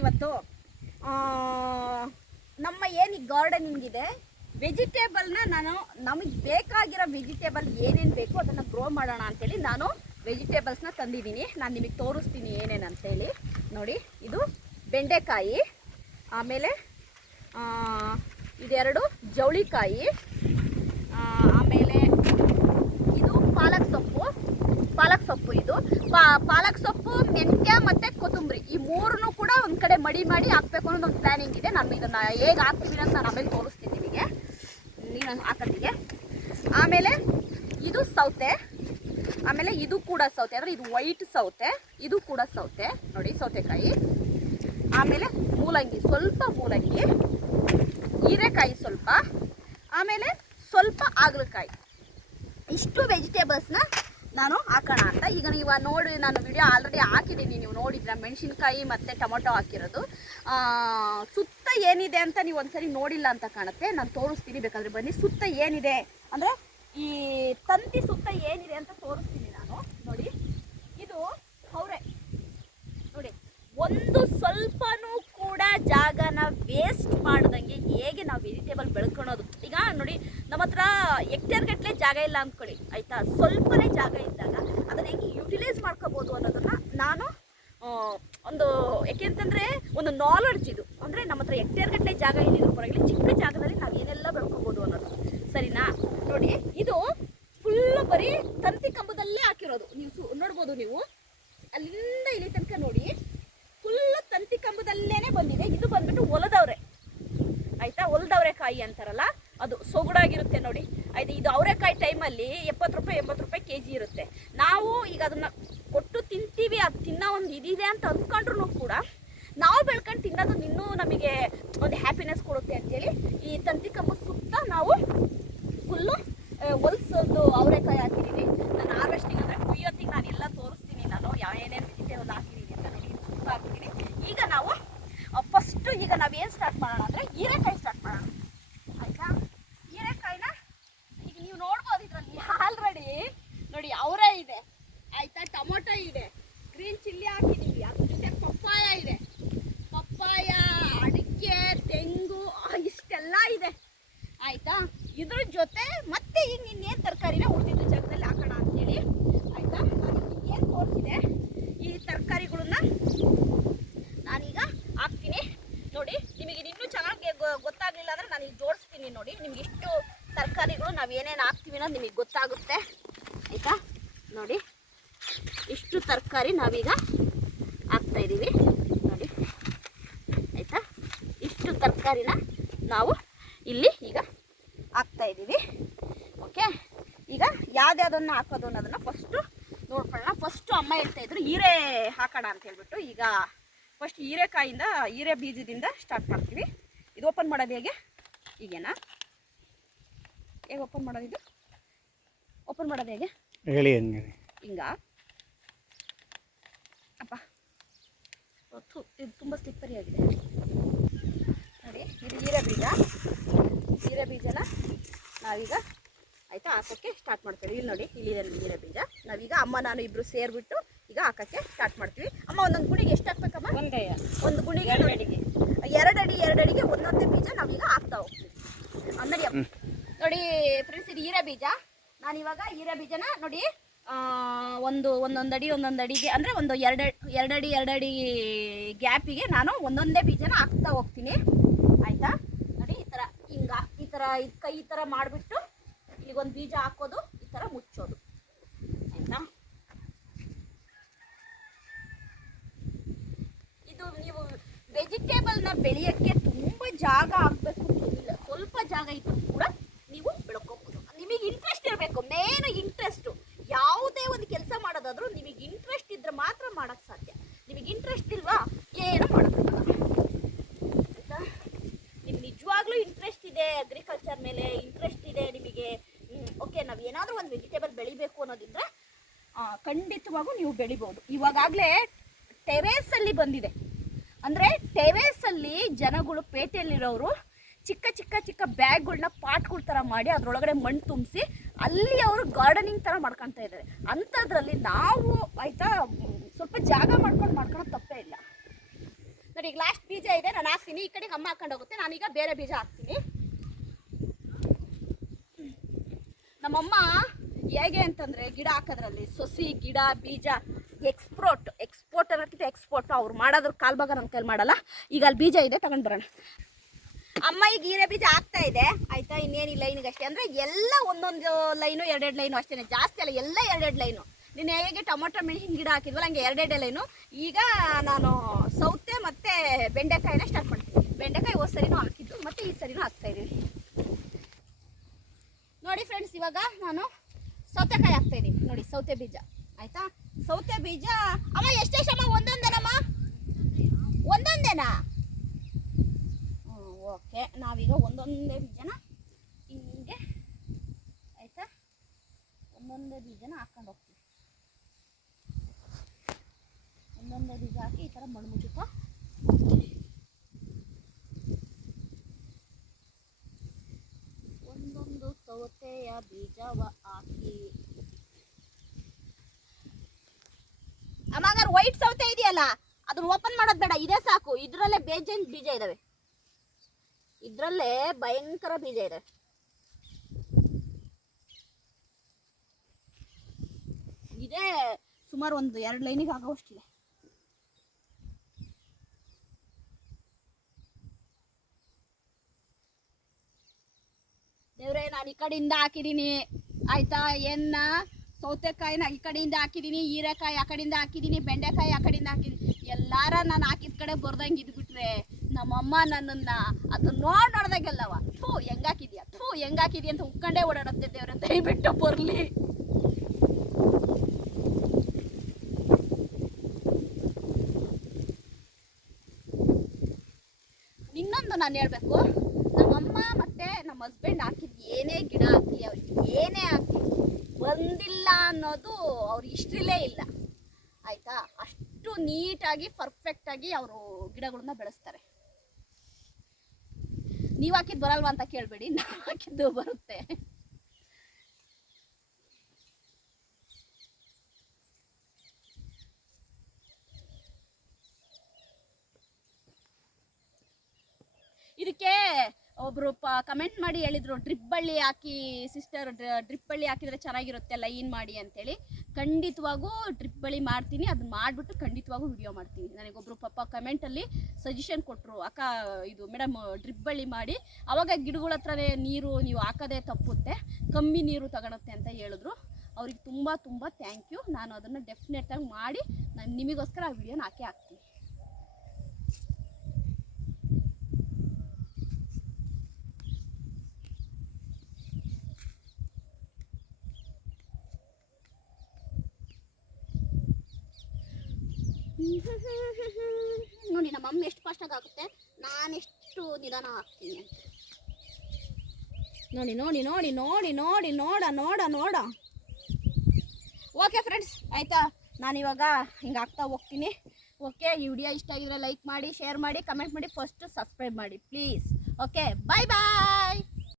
ಇವತ್ತು ನಮ್ಮ ಏನು ಗಾರ್ಡನಿಂಗ್ ಇದೆ ವೆಜಿಟೇಬಲ್ನ ನಾನು, ನಮಗೆ ಬೇಕಾಗಿರೋ ವೆಜಿಟೇಬಲ್ ಏನೇನು ಬೇಕು ಅದನ್ನು ಗ್ರೋ ಮಾಡೋಣ ಅಂತೇಳಿ ನಾನು ವೆಜಿಟೇಬಲ್ಸ್ನ ತಂದಿದ್ದೀನಿ. ನಾನು ನಿಮಗೆ ತೋರಿಸ್ತೀನಿ ಏನೇನು ಅಂತೇಳಿ. ನೋಡಿ, ಇದು ಬೆಂಡೆಕಾಯಿ, ಆಮೇಲೆ ಇದೆರಡು ಜವಳಿಕಾಯಿ ಆಮೇಲೆ ಪಾಲಕ್ ಸೊಪ್ಪು ಇದು. ಪಾಲಕ್ ಸೊಪ್ಪು, ಮೆಂತ್ಯ ಮತ್ತೆ ಕೊತ್ತಂಬರಿ. ಈ ಮೂರನ್ನು ಕೂಡ ಒಂದ್ ಕಡೆ ಮಡಿ ಮಾಡಿ ಹಾಕ್ಬೇಕು ಅನ್ನೋದು ಒಂದು ಪ್ಲಾನಿಂಗ್ ಇದೆ. ನಾನು ಇದನ್ನ ಹೇಗೆ ಹಾಕ್ತೀವಿ ಅಂತ ನಾನು ಆಮೇಲೆ ತೋರಿಸ್ತೀನಿ ನಿಮಗೆ. ನೀನು ಹಾಕೋದಿಗೆ ಆಮೇಲೆ ಇದು ಸೌತೆ. ಆಮೇಲೆ ಇದು ಕೂಡ ಸೌತೆ. ಅಂದರೆ ಇದು ವೈಟ್ ಸೌತೆ. ಇದು ಕೂಡ ಸೌತೆ. ನೋಡಿ ಸೌತೆಕಾಯಿ. ಆಮೇಲೆ ಮೂಲಂಗಿ. ಸ್ವಲ್ಪ ಮೂಲಂಗಿ. ಹೀರೆಕಾಯಿ ಸ್ವಲ್ಪ. ಆಮೇಲೆ ಸ್ವಲ್ಪ ಹಾಗಲಕಾಯಿ. ಇಷ್ಟು ವೆಜಿಟೇಬಲ್ಸ್ನ ನಾನು ಹಾಕೋಣ ಅಂತ. ಈಗ ನೀವು ನೋಡಿ ನಾನು ವಿಡಿಯೋ ಆಲ್ರೆಡಿ ಹಾಕಿದ್ದೀನಿ. ನೀವು ನೋಡಿದ್ರೆ? ಮೆಣಸಿನ್ಕಾಯಿ ಮತ್ತು ಟೊಮೊಟೊ ಹಾಕಿರೋದು. ಸುತ್ತ ಏನಿದೆ ಅಂತ ನೀವು ಒಂದ್ಸರಿ ನೋಡಿಲ್ಲ ಅಂತ ಕಾಣುತ್ತೆ. ನಾನು ತೋರಿಸ್ತೀನಿ. ಬೇಕಾದ್ರೆ ಬನ್ನಿ. ಸುತ್ತ ಏನಿದೆ? ಅಂದರೆ ಈ ತಂತಿ ಸುತ್ತ ಏನಿದೆ ಅಂತ ತೋರಿಸ್ತೀನಿ ನಾನು. ನೋಡಿ. ಇದು ಅವರೆ ನೋಡಿ. ಒಂದು ಸ್ವಲ್ಪನೂ ಕೂಡ ಜಾಗನ ವೇಸ್ಟ್ ಮಾಡ್ದಂಗೆ ಹೇಗೆ ನಾವು ವೆಜಿಟೇಬಲ್ ಬೆಳ್ಕೊಳೋದು? ಈಗ ನೋಡಿ ಹೆಕ್ಟೇರ್ ಗಟ್ಟಲೆ ಜಾಗ ಇಲ್ಲ ಅಂದ್ಕೊಳ್ಳಿ, ಆಯ್ತಾ? ಸ್ವಲ್ಪನೇ ಜಾಗ ಇದ್ದಾಗ ಅದನ್ನ ಹೆಂಗೆ ಯುಟಿಲೈಸ್ ಮಾಡ್ಕೋಬೋದು ಅನ್ನೋದನ್ನ ನಾನು ಒಂದು ಒಂದು ಯಾಕೆಂತಂದ್ರೆ ಒಂದು ನಾಲೆಡ್ಜ್ ಇದು. ಅಂದ್ರೆ ನಮ್ಮ ಹತ್ರ ಹೆಕ್ಟೇರ್ ಗಟ್ಟಲೆ ಜಾಗ ಏನಿದ್ರು ಪರವಾಗಿಲ್ಲ, ಚಿಕ್ಕ ಜಾಗದಲ್ಲಿ ನಾವು ಏನೆಲ್ಲ ಬೆಳ್ಕೋಬೋದು ಅನ್ನೋದು. ಸರಿನಾ? ನೋಡಿ, ಇದು ಫುಲ್ ಬರೀ ತಂತಿ ಕಂಬದಲ್ಲೇ ಹಾಕಿರೋದು. ನೀವು ಸು- ನೋಡ್ಬೋದು ನೀವು. ಅಲ್ಲಿಂದ ಇಲ್ಲಿ ತನಕ ನೋಡಿ ಫುಲ್ ತಂತಿ ಕಂಬದಲ್ಲೇನೆ ಬಂದಿದೆ. ಇದು ಬಂದ್ಬಿಟ್ಟು ಹೊಲದವ್ರೆ. ಆಯ್ತಾ? ಹೊಲದವರೆಕಾಯಿ ಅಂತಾರಲ್ಲ? ಅದು ಸೊಗಡಾಗಿರುತ್ತೆ ನೋಡಿ. ಆಯ್ತು, ಇದು ಅವರೆಕಾಯಿ ಟೈಮಲ್ಲಿ ಎಪ್ಪತ್ತು ರೂಪಾಯಿ, ಎಂಬತ್ತು ರೂಪಾಯಿ ಕೆ ಜಿ ಇರುತ್ತೆ. ನಾವು ಈಗ ಅದನ್ನ ಕೊಟ್ಟು ತಿಂತೀವಿ, ಅದು ತಿನ್ನೋ ಒಂದು ಇದಿದೆ ಅಂತ ಅಂದ್ಕೊಂಡ್ರು ಕೂಡ ನಾವು ಬೆಳ್ಕೊಂಡು ತಿನ್ನೋದು ಇನ್ನೂ ನಮಗೆ ಒಂದು ಹ್ಯಾಪಿನೆಸ್ ಕೊಡುತ್ತೆ ಅಂತೇಳಿ ಈ ತಂತಿ ಕಂಬ ಸುತ್ತ ನಾವು ಫುಲ್ಲು ಹೊಲ್ಸೋದು ಅವರೆಕಾಯಿ ಹಾಕಿದ್ದೀನಿ ನಾನು ಹಾರ್ವೆಸ್ಟಿಂಗ್ ಅಂದರೆ ಕುಯ್ಯೋತ್ತಿಗೆ ನಾನು ಎಲ್ಲ ತೋರಿಸ್ತೀನಿ ನಾನು ಯಾವ ಏನೇನು ವೆಜಿಟೇಬಲ್ ಹಾಕಿದ್ದೀನಿ ಅಂತ ನೋಡಿ ಇದು ಸುತ್ತ ಹಾಕಿದ್ದೀನಿ ಈಗ ನಾವು ಫಸ್ಟು ಈಗ ನಾವೇನು ಸ್ಟಾರ್ಟ್ ಮಾಡೋಣ ಅಂದರೆ ಹೀರೆಕಾಯಿ ಸ್ಟಾರ್ಟ್ ಮಾಡೋಣ ಆಯಿತಾ ಹೀರೆಕಾಯಿನ ಈಗ ನೀವು ನೋಡ್ಬೋದು ಇದರಲ್ಲಿ ಆಲ್ರೆಡಿ ನೋಡಿ ಅವರೇ ಇದೆ ಆಯಿತಾ ಟೊಮೊಟೊ ಇದೆ. ಗ್ರೀನ್ ಚಿಲ್ಲಿ ಹಾಕಿದ್ದೀವಿ ಅದ್ರ ಜೊತೆ ಪಪ್ಪಾಯ ಇದೆ. ಪಪ್ಪಾಯ, ಅಡಿಕೆ, ತೆಂಗು ಇಷ್ಟೆಲ್ಲ ಇದೆ. ಆಯಿತಾ? ಇದ್ರ ಜೊತೆ ಮತ್ತೆ ಈಗ ಇನ್ನೇನು ತರಕಾರಿನ ಉಳಿದಿದ್ದು ಜಾಗದಲ್ಲಿ ಹಾಕೋಣ ಅಂತೇಳಿ. ಆಯಿತಾ? ಏನು ತೋರಿಸಿದೆ. ಈ ತರಕಾರಿಗಳನ್ನ ನಾನೀಗ ಹಾಕ್ತೀನಿ. ನೋಡಿ, ನಿಮಗೆ ಇನ್ನೂ ಚೆನ್ನಾಗಿ ಗೊತ್ತಾಗಲಿಲ್ಲ ಅಂದ್ರೆ ನಾನು ಈಗ ಜೋಡಿಸ್ತೀನಿ ನೋಡಿ. ನಿಮ್ಗೆ ಇಷ್ಟು ತರಕಾರಿಗಳು ನಾವು ಏನೇನು ಹಾಕ್ತೀವಿ ಅನ್ನೋದು ನಿಮಗೆ ಗೊತ್ತಾಗುತ್ತೆ. ಇಷ್ಟು ತರಕಾರಿ ನಾವೀಗ ಹಾಕ್ತಾ ಇದ್ದೀವಿ. ನೋಡಿ. ಆಯಿತಾ? ಇಷ್ಟು ತರಕಾರಿನ ನಾವು ಇಲ್ಲಿ ಈಗ ಹಾಕ್ತಾ ಇದ್ದೀವಿ. ಓಕೆ? ಈಗ ಯಾವ್ದ್ಯಾವ್ದನ್ನು ಹಾಕೋದು ಅನ್ನೋದನ್ನು ಫಸ್ಟು ನೋಡ್ಕೊಳ್ಳೋಣ. ಫಸ್ಟು ಅಮ್ಮ ಹೇಳ್ತಾ ಇದ್ರು ಹೀರೆ ಹಾಕೋಣ ಅಂತ ಹೇಳ್ಬಿಟ್ಟು. ಈಗ ಫಸ್ಟ್ ಹೀರೆಕಾಯಿಂದ ಹೀರೆ ಬೀಜದಿಂದ ಸ್ಟಾರ್ಟ್ ಮಾಡ್ತೀವಿ. ಇದು ಓಪನ್ ಮಾಡೋದು ಹೇಗೆ? ಈಗೇನಾ? ಹೇಗೆ ಓಪನ್ ಮಾಡೋದು ಇದು? ಓಪನ್ ಮಾಡೋದು ಹೇಗೆ? ಹೇಳಿ ಹಂಗೆ ಹಿಂಗ? ಅಪ್ಪ ಇದು ತುಂಬ ಸ್ಲಿಪ್ಪರಿ ಆಗಿದೆ. ನೋಡಿ ಇದು ಹೀರ ಬೀಜ ಹೀರೆ ಬೀಜನ ನಾವೀಗ ಆಯಿತಾ ಹಾಕೋಕ್ಕೆ ಸ್ಟಾರ್ಟ್ ಮಾಡ್ತೀವಿ. ಇಲ್ಲಿ ನೋಡಿ ಇಲ್ಲಿದೆ ಹೀರ ಹೀರೆ ಬೀಜ ನಾವೀಗ ಅಮ್ಮ ನಾನು ಇಬ್ಬರು ಸೇರಿಬಿಟ್ಟು ಈಗ ಹಾಕೋಕ್ಕೆ ಸ್ಟಾರ್ಟ್ ಮಾಡ್ತೀವಿ. ಅಮ್ಮ ಒಂದೊಂದು ಗುಣಿಗೆ ಎಷ್ಟು ಹಾಕ್ಬೇಕಮ್ಮ? ಒಂದು ಗುಣಿಗೆ ಎರಡು ಅಡಿಗೆ. ಎರಡು ಅಡಿ ಎರಡು ಅಡಿಗೆ ಒಂದೊಂದೇ ಬೀಜ ನಾವೀಗ ಹಾಕ್ತಾ ಹೋಗ್ತೀವಿ. ಅಂದಡಿ ನೋಡಿ ಫ್ರೆಂಡ್ಸ್ ಇದು ಹೀರ ಬೀಜ ನಾನು ಹೀರ ಹೀರೆ ಬೀಜನ ನೋಡಿ ಒಂದು, ಒಂದೊಂದು ಅಡಿ, ಒಂದೊಂದು ಅಡಿಗೆ ಅಂದರೆ ಒಂದು ಎರಡು ಎರಡು ಅಡಿ ಎರಡು ಅಡಿ ಗ್ಯಾಪಿಗೆ ನಾನು ಒಂದೊಂದೇ ಬೀಜನ ಹಾಕ್ತಾ ಹೋಗ್ತೀನಿ. ಆಯಿತಾ? ನೋಡಿ, ಈ ಥರ ಹಿಂಗ, ಈ ಥರ ಇದು ಕೈ ಈ ಥರ ಮಾಡಿಬಿಟ್ಟು ಇಲ್ಲಿಗೊಂದು ಬೀಜ ಹಾಕೋದು, ಈ ಥರ ಮುಚ್ಚೋದು. ಆಯಿತಾ? ಇದು ನೀವು ವೆಜಿಟೇಬಲ್ನ ಬೆಳೆಯೋಕ್ಕೆ ತುಂಬ ಜಾಗ ಆಗಬೇಕು ಇಲ್ಲ. ಸ್ವಲ್ಪ ಜಾಗ ಇದ್ದು ಕೂಡ ನೀವು ಬೆಳ್ಕೋಬೋದು. ನಿಮಗೆ ಇಂಟ್ರೆಸ್ಟ್ ಇರಬೇಕು. ಮೇನ್ ಇಂಟ್ರೆಸ್ಟು ಯಾವುದೇ ಒಂದು ಕೆಲಸ ಮಾಡೋದಾದ್ರೂ ನಿಮಗೆ ಇಂಟ್ರೆಸ್ಟ್ ಇದ್ರೆ ಮಾತ್ರ ಮಾಡೋಕ್ಕೆ ಸಾಧ್ಯ ನಿಮಗೆ ಇಂಟ್ರೆಸ್ಟ್ ಇಲ್ವಾ ಏನು ಮಾಡೋಕ್ಕಾಗಲ್ಲ ಆಯ್ತಾ ನಿಮ್ಗೆ ನಿಜವಾಗ್ಲೂ ಇದೆ ಅಗ್ರಿಕಲ್ಚರ್ ಮೇಲೆ ಇಂಟ್ರೆಸ್ಟ್ ಇದೆ ನಿಮಗೆ ಓಕೆ ನಾವು ಏನಾದರೂ ಒಂದು ವೆಜಿಟೇಬಲ್ ಬೆಳಿಬೇಕು ಅನ್ನೋದಿದ್ರೆ ಖಂಡಿತವಾಗೂ ನೀವು ಬೆಳಿಬೋದು. ಇವಾಗಲೇ ಟೆರೇಸಲ್ಲಿ ಬಂದಿದೆ. ಅಂದರೆ ಟೆರೇಸಲ್ಲಿ ಜನಗಳು ಪೇಟೆಯಲ್ಲಿರೋರು ಚಿಕ್ಕ ಚಿಕ್ಕ ಚಿಕ್ಕ ಬ್ಯಾಗ್ಗಳನ್ನ ಪಾಟ್ಗಳ ಥರ ಮಾಡಿ ಅದರೊಳಗಡೆ ಮಣ್ಣು ತುಂಬಿಸಿ ಅಲ್ಲಿ ಅವರು ಗಾರ್ಡನಿಂಗ್ ಥರ ಮಾಡ್ಕೊತಾ ಇದ್ದಾರೆ. ಅಂಥದ್ರಲ್ಲಿ ನಾವು ಆಯಿತಾ, ಸ್ವಲ್ಪ ಜಾಗ ಮಾಡ್ಕೊಂಡು ಮಾಡ್ಕೊಳೋದು ತಪ್ಪೇ ಇಲ್ಲ. ನೋಡಿ, ಈಗ ಲಾಸ್ಟ್ ಬೀಜ ಇದೆ, ನಾನು ಹಾಕ್ತೀನಿ. ಈ ಕಡೆಗೆ ಅಮ್ಮ ಹಾಕೊಂಡು ಹೋಗುತ್ತೆ. ನಾನೀಗ ಬೇರೆ ಬೀಜ ಹಾಕ್ತೀನಿ. ನಮ್ಮಮ್ಮ ಹೇಗೆ ಅಂತಂದ್ರೆ ಗಿಡ ಹಾಕೋದ್ರಲ್ಲಿ ಸೊಸಿ, ಗಿಡ, ಬೀಜ ಎಕ್ಸ್ಪೋರ್ಟ್ ಎಕ್ಸ್ಪೋರ್ಟ್ ಅನ್ನೋಕ್ಕಿಂತ ಎಕ್ಸ್ಪೋರ್ಟ್ ಅವ್ರು ಮಾಡೋದ್ರ ಕಾಲ್ ಭಾಗ ನನ್ನ ಕೈಲಿ ಮಾಡಲ್ಲ. ಈಗ ಅಲ್ಲಿ ಬೀಜ ಇದೆ, ತಗೊಂಡ್ ಬರೋಣ. ಅಮ್ಮ ಈಗ ಹೀರೆ ಬೀಜ ಆಗ್ತಾ ಇದೆ. ಆಯ್ತಾ? ಇನ್ನೇನು ಲೈನಿಗೆ ಅಷ್ಟೇ ಅಂದ್ರೆ ಎಲ್ಲ ಒಂದೊಂದು ಲೈನು, ಎರಡೆರಡು ಲೈನು ಅಷ್ಟೇ ಜಾಸ್ತಿ ಅಲ್ಲ, ಎಲ್ಲ ಎರಡೆರಡು ಲೈನು. ನೀನು ಹೇಗೆ ಟೊಮೊಟೊ, ಮೆಣಸಿನ ಗಿಡ ಹಾಕಿದ್ವಲ್ಲ, ಹಂಗೆ ಎರಡೆರಡು ಲೈನು. ಈಗ ನಾನು ಸೌತೆ ಮತ್ತೆ ಬೆಂಡೆಕಾಯಿನ ಸ್ಟಾರ್ಟ್ ಮಾಡ್ತೀನಿ. ಬೆಂಡೆಕಾಯಿ ಓ ಸರಿನೂ ಹಾಕಿದ್ದು ಮತ್ತೆ ಈ ಸರಿನೂ ಹಾಕ್ತಾ ಇದೀನಿ ನೋಡಿ ಫ್ರೆಂಡ್ಸ್ ಇವಾಗ ನಾನು ಸೌತೆಕಾಯಿ ಹಾಕ್ತಾ ಇದ್ದೀನಿ ನೋಡಿ, ಸೌತೆ ಬೀಜ. ಆಯ್ತಾ? ಸೌತೆ ಬೀಜ. ಅಮ್ಮ ಎಷ್ಟೆಷ್ಟಮ್ಮ ಒಂದೊಂದೇನಮ್ಮ? ಒಂದೊಂದೇನಾ? ಓಕೆ ನಾವೀಗ ಒಂದೊಂದೇ ಬೀಜನ ಹಿಂಗೆ, ಆಯ್ತಾ? ಒಂದೊಂದೇ ಬೀಜನ ಹಾಕೊಂಡು ಹೋಗ್ತೀವಿ. ಒಂದೊಂದೇ ಬೀಜ ಹಾಕಿ ಈ ಥರ ಮಣ್ಣು ಮುಚ್ಚುತ್ತಾ ಒಂದೊಂದು ಸೌತೆಯ ಬೀಜವ ಹಾಕಿ. ಅಮ್ಮಗಾರ ವೈಟ್ ಸೌತೆ ಇದೆಯಲ್ಲ, ಅದನ್ನ ಓಪನ್ ಮಾಡೋದು ಬೇಡ, ಇದೇ ಸಾಕು. ಇದ್ರಲ್ಲೇ ಬೇಜನ್ ಬೀಜ ಇದಾವೆ. ಇದ್ರಲ್ಲೇ ಭಯಂಕರ ಬೀಜ ಇದೆ. ಇದೇ ಸುಮಾರು ಒಂದು ಎರಡು ಲೈನಿಗೆ ಆಗೋಷ್ಟಿದೆ ದೇವ್ರೆ ಈ ಕಡೆಯಿಂದ ಹಾಕಿದ್ದೀನಿ. ಆಯ್ತಾ? ಎನ್ನ? ಸೌತೆಕಾಯಿನ ಈ ಕಡೆಯಿಂದ ಹಾಕಿದ್ದೀನಿ, ಹೀರೆಕಾಯಿ ಆ ಕಡೆಯಿಂದ ಹಾಕಿದ್ದೀನಿ, ಬೆಂಡೆಕಾಯಿ ಆ ಕಡೆಯಿಂದ ಹಾಕಿದ್ದೀನಿ. ಎಲ್ಲಾರ ನಾನು ಹಾಕಿದ ಕಡೆ ಬರ್ದಂಗೆ ಇದ್ಬಿಟ್ರೆ ನಮ್ಮಮ್ಮ ನನ್ನನ್ನ ಅದನ್ನ ನೋಡ್ ನೋಡ್ದಾಗೆಲ್ಲವ. ಥೂ, ಹೆಂಗ್ ಹಾಕಿದ್ಯಾ? ಥೂ, ಹೆಂಗ್ ಹಾಕಿದ್ಯಾ ಅಂತ ಉಕ್ಕಂಡೇ ಓಡಾಡುತ್ತೆ ದೇವ್ರೆ, ದಯವಿಟ್ಟು ಬರ್ಲಿ. ಇನ್ನೊಂದು ನಾನು ಹೇಳ್ಬೇಕು. ನಮ್ಮಮ್ಮ ನಮ್ಮ ಹಸ್ಬೆಂಡ್ ಹಾಕಿದ್ ಏನೇ ಗಿಡ ಹಾಕಲಿ, ಅವ್ರಿಗೆ ಏನೇ ಹಾಕಲಿ, ಬಂದಿಲ್ಲ ಅನ್ನೋದು ಅವ್ರ ಇಷ್ಟ್ರಿಲೇ ಇಲ್ಲ. ಆಯ್ತಾ? ಅಷ್ಟು ನೀಟಾಗಿ ಪರ್ಫೆಕ್ಟಾಗಿ ಅವರು ಗಿಡಗಳನ್ನ ಬೆಳೆಸ್ತಾರೆ. ನೀವು ಹಾಕಿದ್ ಬರಲ್ವಾ ಅಂತ ಕೇಳಬೇಡಿ, ನಾವು ಹಾಕಿದ್ದು ಬರುತ್ತೆ. ಇದಕ್ಕೆ ಒಬ್ರು ಪ ಕಮೆಂಟ್ ಮಾಡಿ ಹೇಳಿದ್ರು ಡ್ರಿಪ್ ಬಳ್ಳಿ ಹಾಕಿ ಸಿಸ್ಟರ್ ಡ್ರಿಪ್ ಬಳ್ಳಿ ಹಾಕಿದ್ರೆ ಚೆನ್ನಾಗಿರುತ್ತೆ ಲೈನ್ ಮಾಡಿ? ಅಂತೇಳಿ. ಖಂಡಿತವಾಗೂ ಡ್ರಿಪ್ ಬಳ್ಳಿ ಮಾಡ್ತೀನಿ. ಅದು ಮಾಡಿಬಿಟ್ಟು ಖಂಡಿತವಾಗೂ ವಿಡಿಯೋ ಮಾಡ್ತೀನಿ. ನನಗೊಬ್ರು ಪಾಪ ಕಮೆಂಟಲ್ಲಿ ಸಜೆಷನ್ ಕೊಟ್ಟರು ಅಕ್ಕ, ಇದು ಮೇಡಮ್ ಡ್ರಿಪ್ ಬಳ್ಳಿ ಮಾಡಿ, ಅವಾಗ ಗಿಡಗಳ ಹತ್ರನೇ ನೀರು ನೀವು ಹಾಕೋದೇ ತಪ್ಪುತ್ತೆ, ಕಮ್ಮಿ ನೀರು ತಗೊಳತ್ತೆ ಅಂತ ಹೇಳಿದ್ರು. ಅವ್ರಿಗೆ ತುಂಬ ತುಂಬ ಥ್ಯಾಂಕ್ ಯು ನಾನು ಅದನ್ನು ಡೆಫಿನೆಟಾಗಿ ಮಾಡಿ, ನಾನು ನಿಮಗೋಸ್ಕರ ಆ ವಿಡಿಯೋನ ಹಾಕಿ ಹಾಕ್ತೀನಿ. ನೋಡಿ, ನಮ್ಮ ಅಮ್ಮ ಎಷ್ಟು ಆಗುತ್ತೆ ನಾನೆಷ್ಟು ನಿಧಾನ ಹಾಕ್ತೀನಿ ಅಂತ. ನೋಡಿ ನೋಡಿ ನೋಡಿ ನೋಡಿ ನೋಡಿ, ನೋಡ ನೋಡ ನೋಡ. ಓಕೆ ಫ್ರೆಂಡ್ಸ್ ಆಯಿತಾ? ನಾನಿವಾಗ ಹಿಂಗೆ ಆಗ್ತಾ ಹೋಗ್ತೀನಿ. ಓಕೆ ಈ ವಿಡಿಯೋ ಇಷ್ಟ ಆಗಿದ್ರೆ ಲೈಕ್ ಮಾಡಿ ಶೇರ್ ಮಾಡಿ ಕಮೆಂಟ್ ಮಾಡಿ ಫಸ್ಟ್ ಸಬ್ಸ್ಕ್ರೈಬ್ ಮಾಡಿ ಪ್ಲೀಸ್ ಓಕೆ ಬಾಯ್ ಬಾಯ್